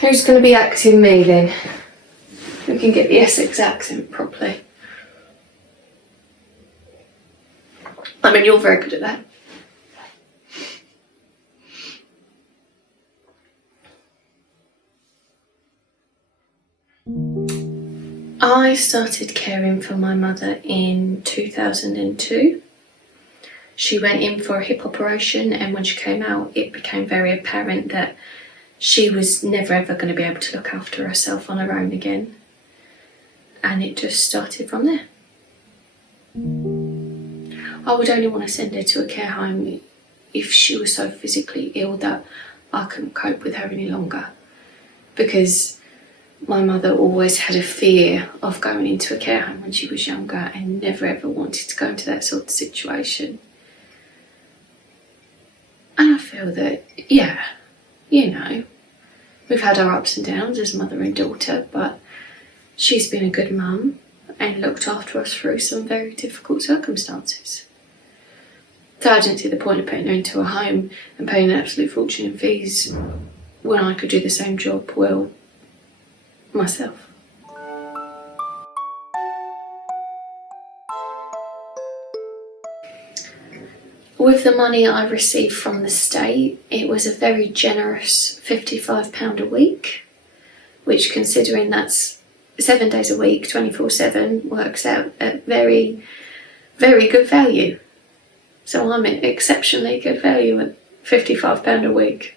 Who's going to be acting me then? Who can get the Essex accent properly? I mean, you're very good at that. I started caring for my mother in 2002. She went in for a hip operation, and when she came out, it became very apparent that she was never ever going to be able to look after herself on her own again. And it just started from there. I would only want to send her to a care home if she was so physically ill that I couldn't cope with her any longer. Because my mother always had a fear of going into a care home when she was younger and never ever wanted to go into that sort of situation. And I feel that, yeah, you know, we've had our ups and downs as mother and daughter, but she's been a good mum and looked after us through some very difficult circumstances. So I didn't see the point of putting her into a home and paying an absolute fortune in fees when I could do the same job well myself. With the money I received from the state, it was a very generous £55 a week, which, considering that's 7 days a week, 24/7, works out at very, very good value. So I'm at exceptionally good value at £55 a week.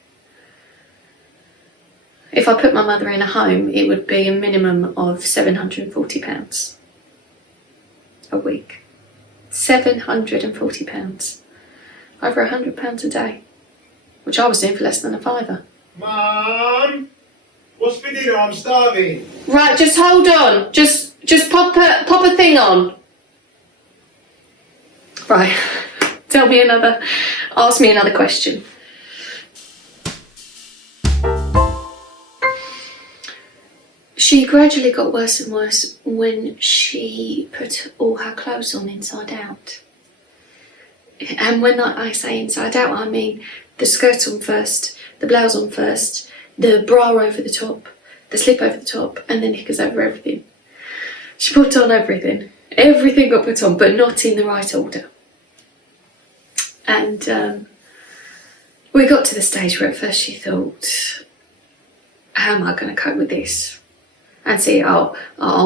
If I put my mother in a home, it would be a minimum of £740 a week. £740. Over £100 a day, which I was doing for less than a fiver. Mum, what's for dinner? I'm starving. Right, just hold on. Just pop a thing on. Right, ask me another question. She gradually got worse and worse when she put all her clothes on inside out. And when I say inside out, I mean the skirt on first, the blouse on first, the bra over the top, the slip over the top, and then knickers over everything. She put on everything. Everything got put on, but not in the right order. And we got to the stage where at first she thought, how am I going to cope with this? And see, I'll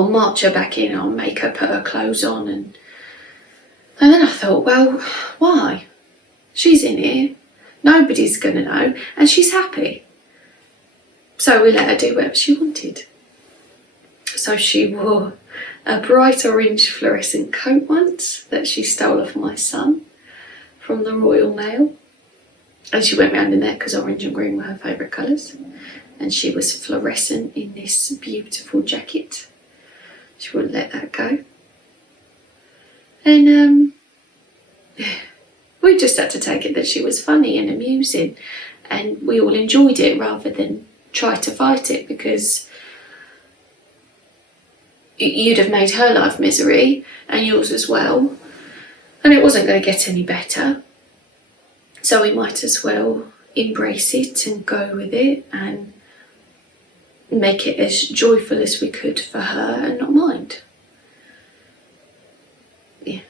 march her back in, I'll make her put her clothes on, and then I thought, well, why? She's in here, nobody's going to know, and she's happy. So we let her do whatever she wanted. So she wore a bright orange fluorescent coat once that she stole off my son from the Royal Mail. And she went round in there because orange and green were her favourite colours. And she was fluorescent in this beautiful jacket. She wouldn't let that go. And we just had to take it that she was funny and amusing, and we all enjoyed it rather than try to fight it, because you'd have made her life misery and yours as well, and it wasn't going to get any better. So we might as well embrace it and go with it and make it as joyful as we could for her and not mind. Yeah,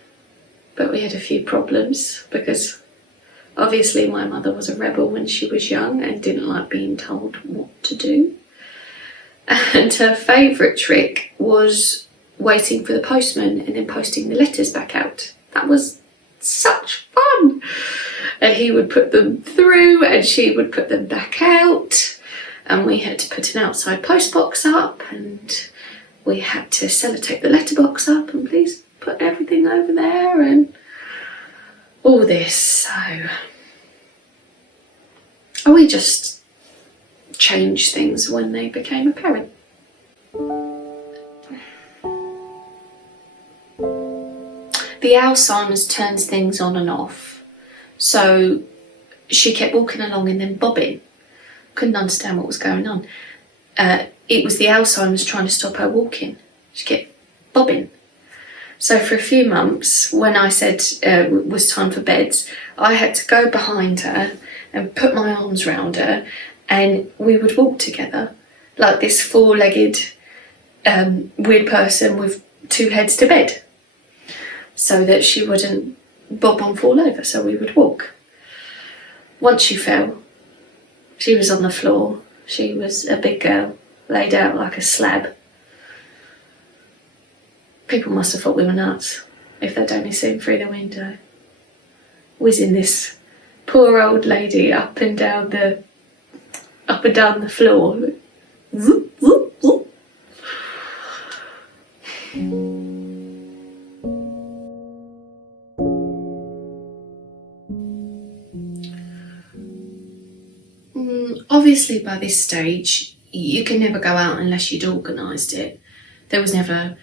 but we had a few problems because obviously my mother was a rebel when she was young and didn't like being told what to do. And her favourite trick was waiting for the postman and then posting the letters back out. That was such fun. And he would put them through and she would put them back out. And we had to put an outside postbox up, and we had to sellotape the letterbox up, and please put everything over there and all this. So we just changed things when they became apparent. The Alzheimer's turns things on and off. So she kept walking along and then bobbing. Couldn't understand what was going on. It was the Alzheimer's trying to stop her walking. She kept bobbing. So for a few months, when I said it was time for beds, I had to go behind her and put my arms round her, and we would walk together. like this four-legged weird person with two heads to bed, so that she wouldn't bob and fall over, so we would walk. Once she fell, she was on the floor. She was a big girl, laid out like a slab. People must have thought we were nuts if they'd only seen through the window, whizzing this poor old lady up and down the floor. Zoop, zoop, zoop. Obviously, by this stage, you can never go out unless you'd organised it. There was never,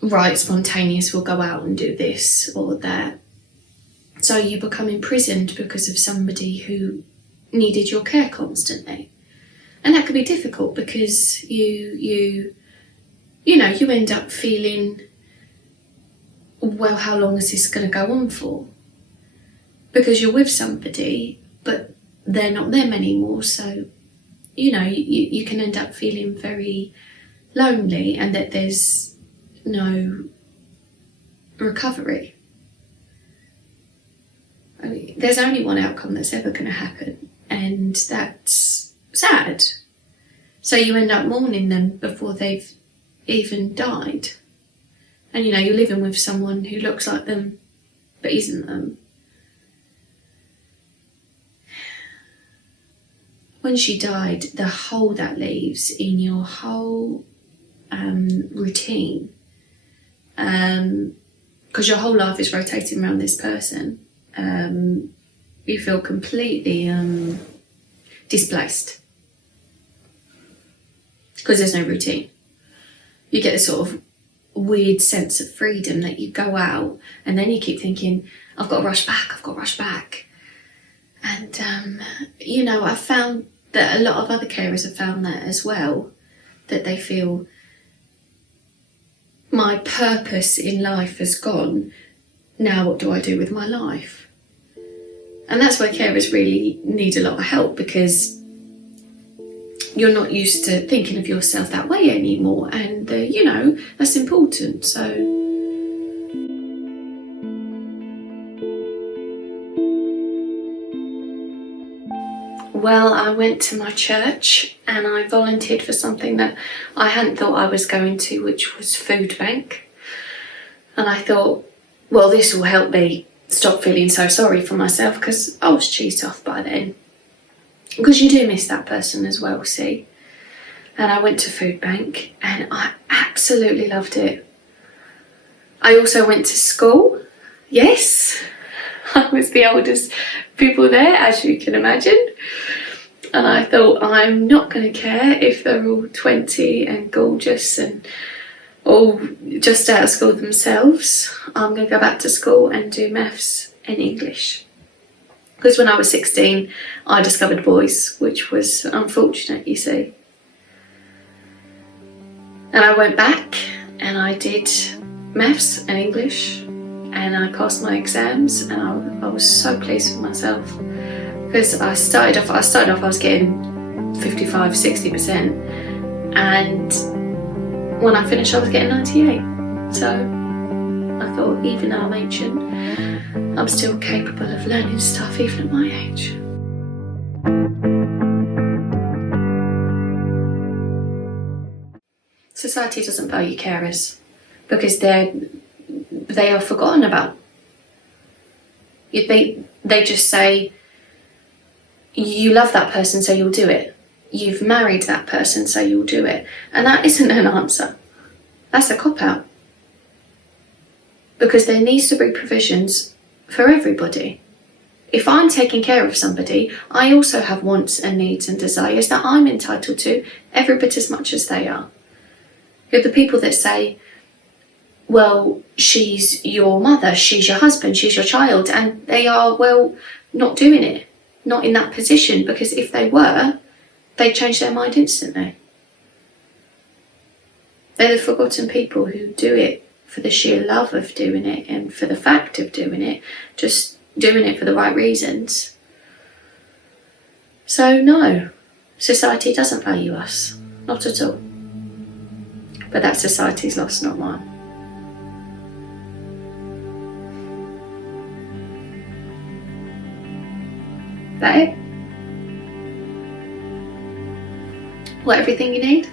right, spontaneous, we'll go out and do this or that. So you become imprisoned because of somebody who needed your care constantly. And that could be difficult because you end up feeling, well, how long is this going to go on for? Because you're with somebody, but they're not them anymore, so you can end up feeling very lonely and that there's no recovery. I mean, there's only one outcome that's ever going to happen, and that's sad. So you end up mourning them before they've even died. And you're living with someone who looks like them but isn't them. When she died, the hole that leaves in your whole routine, because your whole life is rotating around this person, you feel completely displaced because there's no routine. You get this sort of weird sense of freedom that you go out and then you keep thinking, I've got to rush back. And, I've found that a lot of other carers have found that as well, that they feel my purpose in life has gone, now what do I do with my life? And that's where carers really need a lot of help, because you're not used to thinking of yourself that way anymore, and that's important. So well, I went to my church and I volunteered for something that I hadn't thought I was going to, which was food bank. And I thought, well, this will help me stop feeling so sorry for myself, because I was cheesed off by then. Because you do miss that person as well, see? And I went to food bank and I absolutely loved it. I also went to school. Yes, I was the oldest people there, as you can imagine. And I thought, I'm not going to care if they're all 20 and gorgeous and all just out of school themselves. I'm going to go back to school and do maths and English. Because when I was 16, I discovered boys, which was unfortunate, you see. And I went back and I did maths and English, and I passed my exams, and I was so pleased with myself, because I started off I was getting 55, 60%, and when I finished I was getting 98. So I thought, even though I'm ancient, I'm still capable of learning stuff even at my age. Society doesn't value carers because they are forgotten about. They just say, you love that person so you'll do it. You've married that person so you'll do it. And that isn't an answer. That's a cop-out. Because there needs to be provisions for everybody. If I'm taking care of somebody, I also have wants and needs and desires that I'm entitled to every bit as much as they are. You're the people that say, well, she's your mother, she's your husband, she's your child, and they are, well, not doing it, not in that position, because if they were, they'd change their mind instantly. They're the forgotten people who do it for the sheer love of doing it and for the fact of doing it, just doing it for the right reasons. So no, society doesn't value us. not at all. But that's society's loss, not mine. That it? What, everything you need?